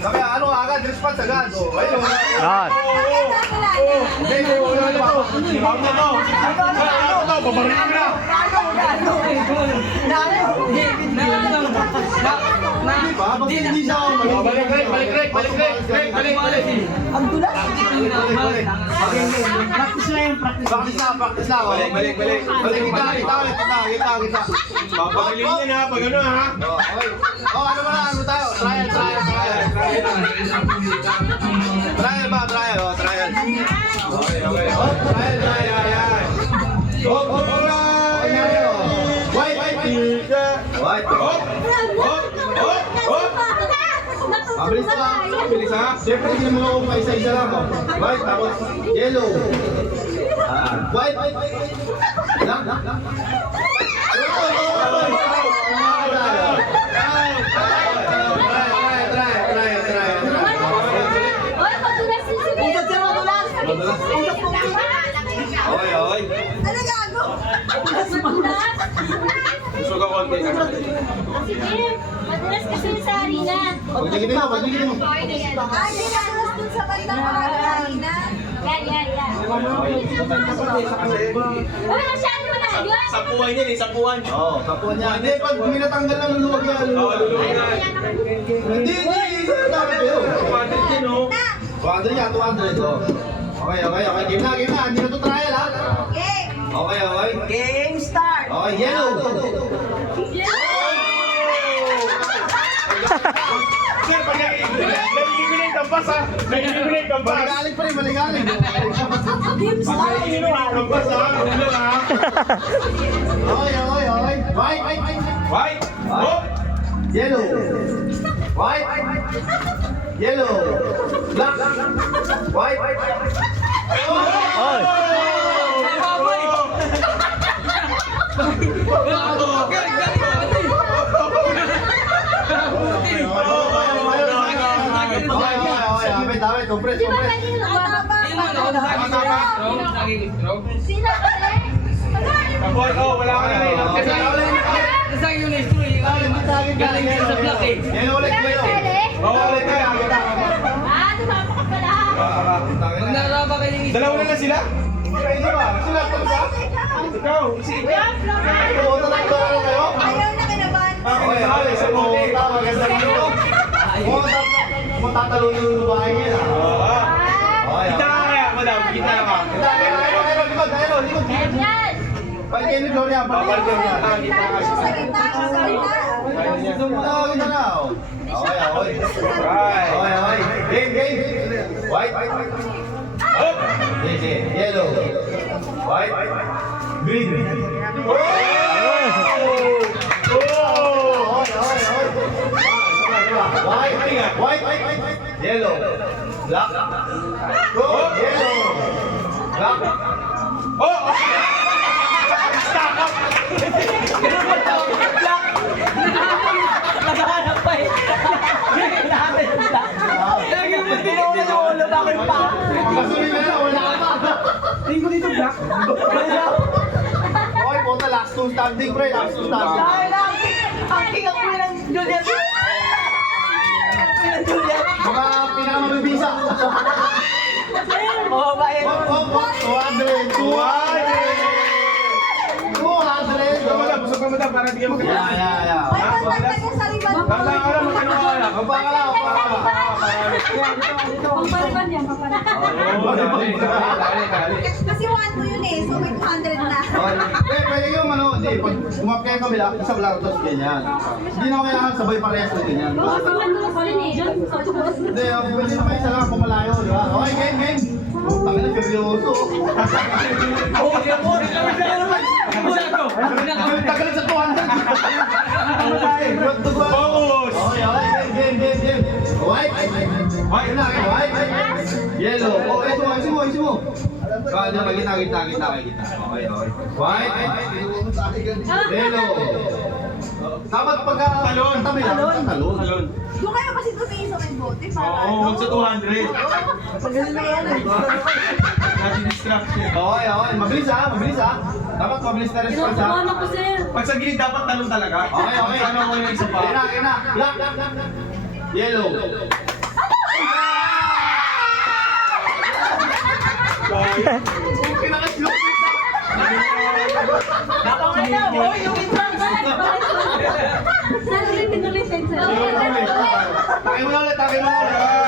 Sabi, ano agad, response agad. Ayun. Yan. Babarilin mo na. Hindi siya ako. Balik. Ang dulas. Practice na. Balik. Kita. Papagalin niya na, pag ano ha? Ano ba na? Ano tayo? Trial. Trial. Okay. Trial. White. Mabilis ha? Siyempre hindi naman ako pa isa-isa lang. White, tapos yellow. White. Lang. Okay. Ano gago? Gusto ka konti ka. Sige, madalas kasi sa arena. Pagdigin mo. Ay, hindi na dulas dun sa bandang kanina. Yan. Uy, masyado mo na yun. Sapuan yan eh, sapuan. Oo, kapuan niya. Hindi, pag minatanggal lang ng luwag yan. Oo, luluwa na. Hindi. Dapat yun. Kumatin din oh. 200 yan, 200. Okay. Game na. Hindi na to trial ha. Okay. Okay. Game start. Okay, yellow. Sir, pag nalilimin yung kampas ha. Nalilimin yung kampas. Maligalig pa rin, maligalig. Game Pag start. nalilimin yung kampas ha. Ulo ha. Okay. White. White. Oh. Yellow. White. Yellow. Black. White. Oy. Okay. Dami. Compress. Di ba kanina Sino kasi? Kapoy, oh, wala ka na rin. Galing yan sa black eh. Yellow ulit. Oo, ulit ka. Tumama ka pala. Dalawa na sila? Pwede ba? Sila ito ba? Ikaw, si Pumunta na kayo? Ayaw na kinabahan. Okay. Sa pumunta. Maganda nito. Kung tatalo yung bahay niya. Kita ka kaya, madam. Kita ka. Likod. Yan. Balik kayo ni Gloria. Balik kayo niya. Sa gitna. Kita na. Okay. Game. White. Sige. Yellow. White. Green. White. Yellow. Black. Yellow. Black. Oh! Naghahanap pa eh. Lagyan mo din ako ng ulo. Bakit pa? Kasunod na, wala ka pa. Tingin ko dito black. Okay, punta last two standing, pre. Last two standing. Dahil lang. Ang king ang kuya ng Juliet. Kuya ng Juliet. Mga pinakamabibisa. Oo ba yan? 200. 200. Madam, busog ka madam, para di ka magkita. Yeah. Ay, pagpagpag ka sa liban mo. Tama ka lang, magkano ka lang. Papa ka lang. Pampaliban yan, Kasi 1-2 yun eh. So may 200 na. Pwede yung hindi. Pag umap kayo kabila, isang laro tapos ganyan. Hindi na kailangan sabay parehas na ganyan. Hindi, pwede naman isa lang kung malayo, di ba? Okay, game. Tangin na, seryoso. Tagal sa 200. Focus! Okay, game. White. Yellow. Okay, isi mo. Kita. Okay. White. Yellow. Dapat pagka tabi lang. Talon. Doon kayo kasi tumingin sa may bote. Oo, wag sa 200. Pagaling na yan eh. Nati-distraction. Okay. Mabilis ha. Dapat mabilis na response ha. Pag sa gilid, dapat talon talaga. Okay. Ano mo yung isa pa? Kina. Black. Yellow. Kinakaslupit na. Napangay na, boy! Yung intern! Ulitin, ulitin. Takay mo na ulit, takay mo na ulit.